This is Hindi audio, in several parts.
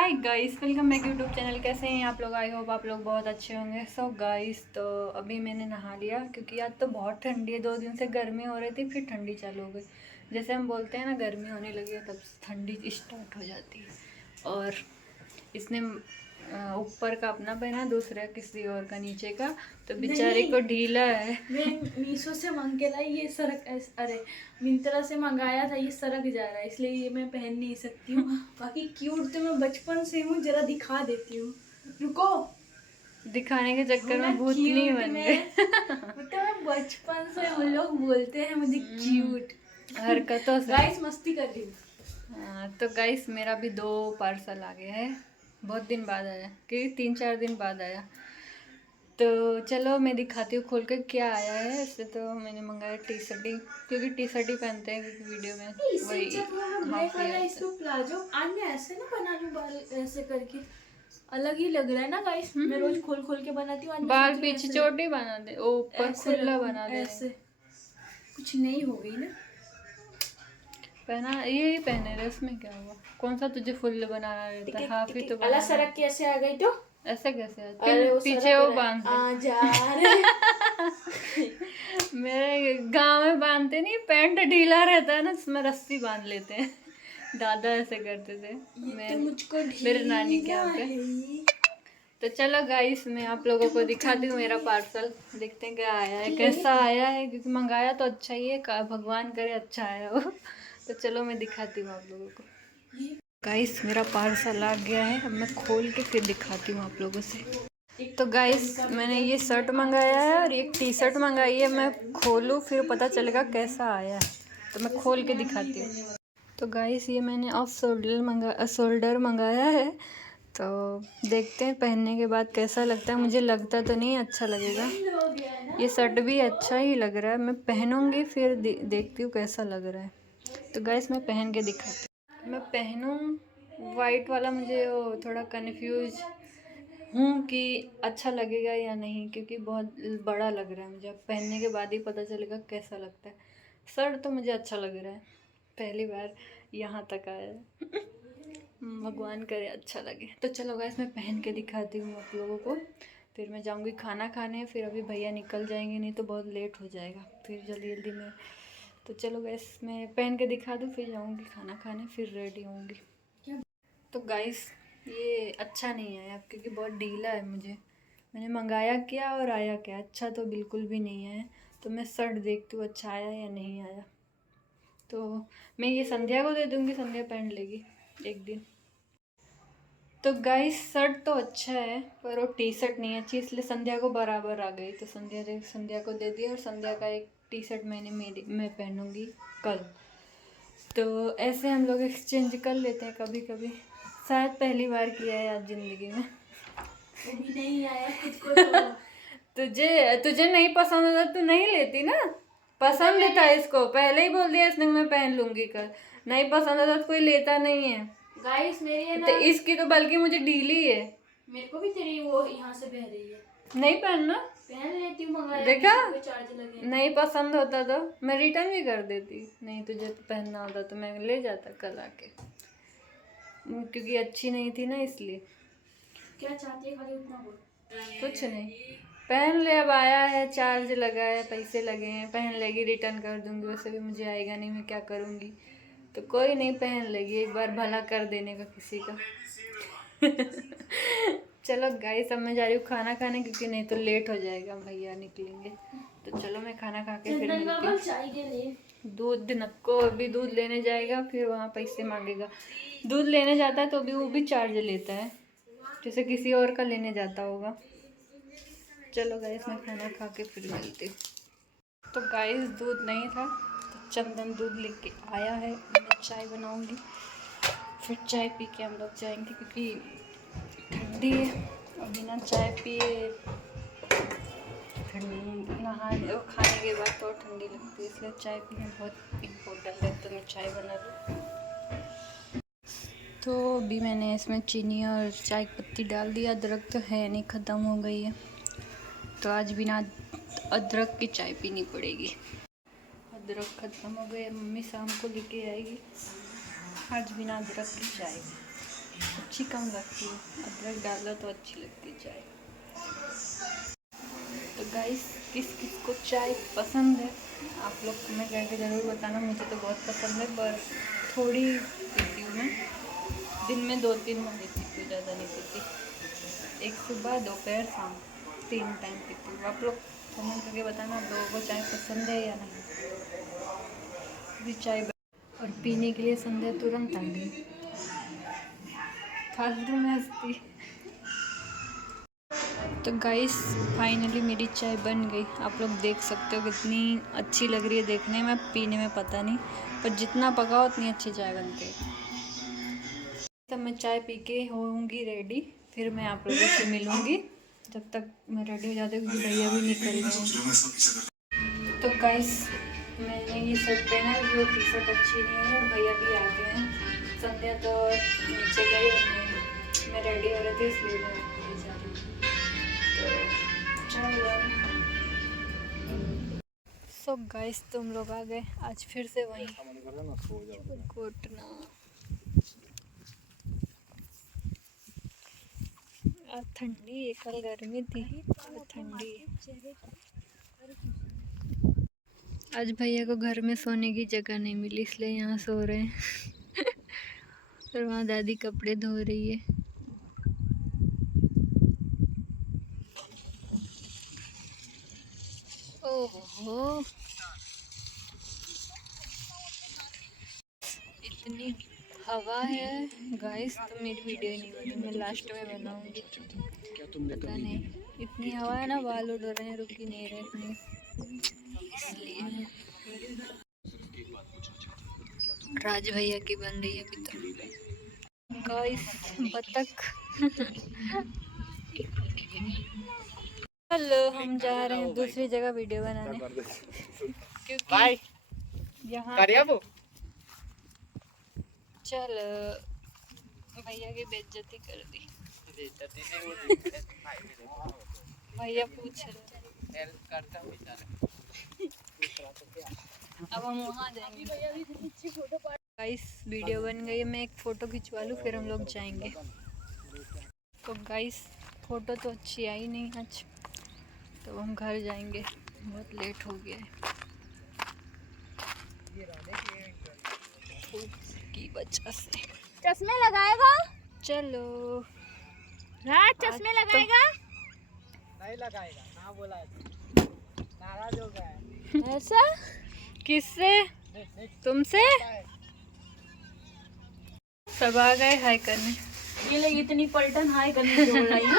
Hi guys, welcome back YouTube channel. कैसे हैं आप लोग? आई होप आप लोग बहुत अच्छे होंगे। सो गाइस, तो अभी मैंने नहा लिया क्योंकि आज तो बहुत ठंडी है। 2 दिन से गर्मी हो रही थी, फिर ठंडी चालू हो गई। जैसे हम बोलते हैं ना, गर्मी होने लगी है तब ठंडी स्टार्ट हो जाती है। और इसने ऊपर का अपना पहना, दूसरा किसी और का नीचे का, तो बेचारे को ढीला है। मैं मीशो से मांग के लाई, ये सरक अरे मिंत्रा से मंगाया था, ये सरक जा रहा है, इसलिए ये मैं पहन नहीं सकती हूँ। बाकी क्यूट तो मैं बचपन से हूँ, जरा दिखा देती हूँ, रुको। दिखाने के चक्कर में भूत नहीं क्यूट बन में गए। मतलब मैं बचपन से, हम लोग बोलते हैं मुझे क्यूट। हरकतों से। गाइस मस्ती कर रही हूँ। तो गाइस, मेरा भी 2 पार्सल आ गया है। बहुत दिन बाद आया, कि 3-4 दिन बाद आया। तो चलो मैं दिखाती हूँ खोल के क्या आया है। ऐसे तो मैंने मंगाया टी शर्ट ही, क्योंकि टी शर्ट ही पहनते हैं, क्योंकि वीडियो में इससे वही अच्छा तो मैं ब्लैक हाफ ही वाला आता इसको प्लाजो आज मैं ऐसे ना बना लूँ, बाल ऐसे करके अलग ही लग रहा है ना गाइस। मैं रोज खोल खोल के बनाती हूँ, आज है। मैं बाल सोच रही हूँ पीछे ऐसे चोटी बना दे, ऊपर ऐसे खुला रखूं, बना दे। ऐसे कुछ नहीं हो गई ना। पहना यही पहने रहे, उसमें क्या हुआ? कौन सा तुझे फुल बनाना रहता है? हाफ ही तो अल्लाह बनाना सरक है। के ऐसे आ गई तो ऐसे कैसे है? अरे वो पीछे सरक वो रहा बांध है, दे। आ जा रहे। मेरे गांव में बांधते नहीं, पैंट ढीला रहता है ना, उसमें रस्सी बांध लेते हैं। दादा ऐसे करते थे। ये मैं तो मुझको मेरे नानी के ढीला यहाँ पे। है। तो चलो गाइस, मैं आप लोगों को दिखाती हूँ मेरा पार्सल। देखते हैं क्या आया है, कैसा आया है, क्योंकि मंगाया तो अच्छा ही है, भगवान करे अच्छा आया हो। तो चलो मैं दिखाती हूँ आप लोगों को। गाइस, मेरा पार्सल आ गया है, अब मैं खोल के फिर दिखाती हूँ आप लोगों से। तो गाइस, मैंने ये शर्ट मंगाया है और एक टी शर्ट मंगाई है। मैं खोलूँ फिर पता चलेगा कैसा आया है, तो मैं खोल के दिखाती हूँ। तो गाइस, ये मैंने ऑफ शोल्डर मंगाया है। तो देखते हैं पहनने के बाद कैसा लगता है। मुझे लगता तो नहीं अच्छा लगेगा। ये शर्ट भी अच्छा ही लग रहा है, मैं पहनूंगी फिर देखती हूँ कैसा लग रहा है। तो गाइस, मैं पहन के दिखाती हूँ। मैं पहनूँ वाइट वाला, मुझे वो थोड़ा कन्फ्यूज हूँ कि अच्छा लगेगा या नहीं, क्योंकि बहुत बड़ा लग रहा है मुझे। अब पहनने के बाद ही पता चलेगा कैसा लगता है। शर्ट तो मुझे अच्छा लग रहा है, पहली बार यहाँ तक आया है। भगवान करे अच्छा लगे। तो चलो गाइस, मैं पहन के दिखाती हूँ आप लोगों को। फिर मैं जाऊँगी खाना खाने, फिर अभी भैया निकल जाएंगे, नहीं तो बहुत लेट हो जाएगा फिर जल्दी जल्दी में। तो चलो गाइस, मैं पहन के दिखा दूँ, फिर जाऊँगी खाना खाने, फिर रेडी होंगी। तो गाइस, ये अच्छा नहीं आया क्योंकि बहुत ढीला है। मैंने मंगाया क्या और आया क्या? अच्छा तो बिल्कुल भी नहीं है। तो मैं शर्ट देखती हूँ अच्छा आया या नहीं आया। तो मैं ये संध्या को दे दूँगी, संध्या पहन लेगी एक दिन। तो गाइस, शर्ट तो अच्छा है पर वो टी शर्ट नहीं अच्छी, इसलिए संध्या को बराबर आ गई। तो संध्या को दे दिया, और संध्या का एक टी शर्ट मैं पहनूंगी कल। तो ऐसे हम लोग एक्सचेंज कर लेते हैं कभी कभी। शायद पहली बार किया है आज ज़िंदगी में। वो भी नहीं आया खुद को तो। तुझे तुझे नहीं पसंद होता तू नहीं लेती ना। पसंद था इसको, पहले ही बोल दिया इसने मैं पहन लूंगी कल। नहीं पसंद होता तो कोई लेता नहीं है। गाइस मेरी है तो ना, इसकी तो बल्कि मुझे ढीली है। मेरे को भी तेरी वो यहाँ से बह रही है। नहीं पहनना, पहन लेती हूँ, मंगाया देखा? मीशो पे, चार्ज लगे। नहीं पसंद होता तो मैं रिटर्न भी कर देती। नहीं तुझे तो पहनना होता तो मैं ले जाता कल आके, क्योंकि अच्छी नहीं थी ना इसलिए। क्या चाहती है, खाली उतना बोल। कुछ नहीं, पहन ले। अब आया है, चार्ज लगा है, पैसे लगे हैं, पहन लेगी, रिटर्न कर दूंगी। वैसे भी मुझे आएगा नहीं, मैं क्या करूंगी। तो कोई नहीं, पहन लेगी, एक बार भला कर देने का किसी का। चलो गाइस, अब मैं जा रही हूँ खाना खाने, क्योंकि नहीं तो लेट हो जाएगा, भैया निकलेंगे। तो चलो मैं खाना खा के फिर मिलती हूँ। चाय के लिए दूध नक्को अभी दूध लेने जाएगा, फिर वहाँ पैसे मांगेगा। दूध लेने जाता है तो भी वो भी चार्ज लेता है, जैसे किसी और का लेने जाता होगा। चलो गाइस, मैं खाना खा के फिर मिलती हूँ। तो गाइस, दूध नहीं था तो चंदन दूध लेके आया है। मैं चाय बनाऊंगी, फिर चाय पी के हम लोग जाएंगे, क्योंकि ठंडी है और बिना चाय पिए ठंडी नहाने और खाने के बाद तो और ठंडी लगती है, इसलिए चाय पीना बहुत इम्पोर्टेंट है। तो मैं चाय बना लूँ। तो अभी मैंने इसमें चीनी और चाय पत्ती डाल दिया। अदरक तो है नहीं, ख़त्म हो गई है, तो आज बिना अदरक की चाय पीनी पड़ेगी। अदरक ख़त्म हो गए, मम्मी शाम को लेके आएगी। आज बिना अदरक की चाय। मिर्ची कम लगती है, अदरक डाला तो अच्छी लगती है चाय। तो गाइस किस किस को चाय पसंद है आप लोग कमेंट करके ज़रूर बताना। मुझे तो बहुत पसंद है, पर थोड़ी पीती हूँ मैं, दिन में 2-3 बार पीती हूँ, ज़्यादा नहीं पीती। एक सुबह, दोपहर, शाम 3 टाइम पीती हूँ। आप लोग कमेंट करके बताना आप लोगों को चाय पसंद है या नहीं। भी चाय और पीने के लिए संध्या तुरंत आ गई, फालतू में हंसती। तो गाइस फाइनली मेरी चाय बन गई। आप लोग देख सकते हो कितनी अच्छी लग रही है देखने में, पीने में पता नहीं, पर जितना पकाओ उतनी अच्छी चाय बनती है। तब मैं चाय पी के होऊंगी रेडी, फिर मैं आप लोगों से मिलूंगी। जब तक मैं रेडी हो जाती हूँ क्योंकि भैया भी निकल रहे हैं। तो गाइस मैंने ये शर्ट पहना है, वो टी शर्ट अच्छी नहीं है, भैया भी आ गए हैं। संध्या तो नीचे गई और मैं रेडी हो रही थी इसलिए मैं जा रही थी। सो गाइस तुम लोग आ गए, आज फिर से वहीं कोटना। आज ठंडी है, कल गर्मी थी, आज ठंडी है। आज भैया को घर में सोने की जगह नहीं मिली इसलिए यहाँ सो रहे हैं। और वहाँ दादी कपड़े धो रही है। ओहो इतनी हवा है गाइस, तो मेरी वीडियो नहीं बनी, मैं लास्ट में बनाऊंगी। पता नहीं इतनी हवा है ना, बाल उड़ रहे हैं, रुक ही नहीं रहे इसलिए। राज भैया की बन रही है अभी तो गाइस बतख। हेलो हम जा रहे हैं दूसरी जगह वीडियो बनाने क्योंकि यहाँ चल भैया की बेइज्जती कर दी। भैया पूछ रहे अब हम वहाँ जाएंगे। गाइस वीडियो बन गई है, मैं एक फ़ोटो खिंचवा लूँ फिर हम लोग जाएंगे। तो गाइस फ़ोटो तो अच्छी आई नहीं आज, तो हम घर जाएंगे, बहुत लेट हो गया है धूप की वजह से। चश्मे लगाएगा? चलो राज चश्मे लगाएगा? नहीं लगाएगा, ना बोला है, नाराज हो गया है। ऐसा किससे? तुमसे? सब आ गए हाय करने। ये लोग इतनी पलटन हाय करने की बोल रही है।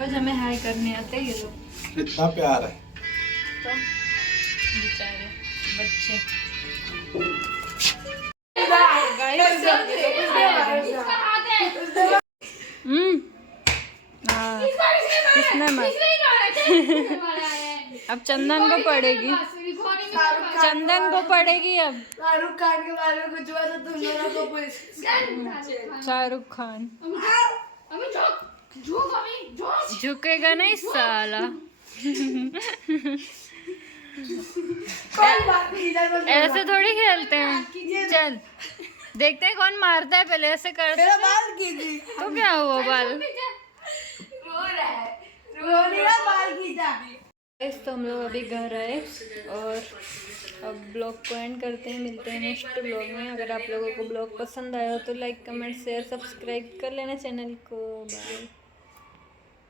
रोज हमें हाय करने आते हैं ये लोग। इतना प्यार है तो बेचारे बच्चे। किसने अब चंदन को पड़ेगी, चंदन को पड़ेगी अब। शाहरुख खान के बारे में कुछ बोला तुम लोगों को पूछ। शाहरुख खान झुकेगा नहीं साला। ऐसे थोड़ी खेलते हैं, चल देखते हैं कौन मारता है, पहले ऐसे करते हैं। बाल कीजिए तो क्या हुआ बाल बाल खींचा। तो हम लोग अभी घर आए और अब ब्लॉग को एंड करते हैं, मिलते हैं नेक्स्ट ब्लॉग में। अगर आप लोगों को ब्लॉग पसंद आया हो तो लाइक कमेंट शेयर सब्सक्राइब कर लेना चैनल को। बाय।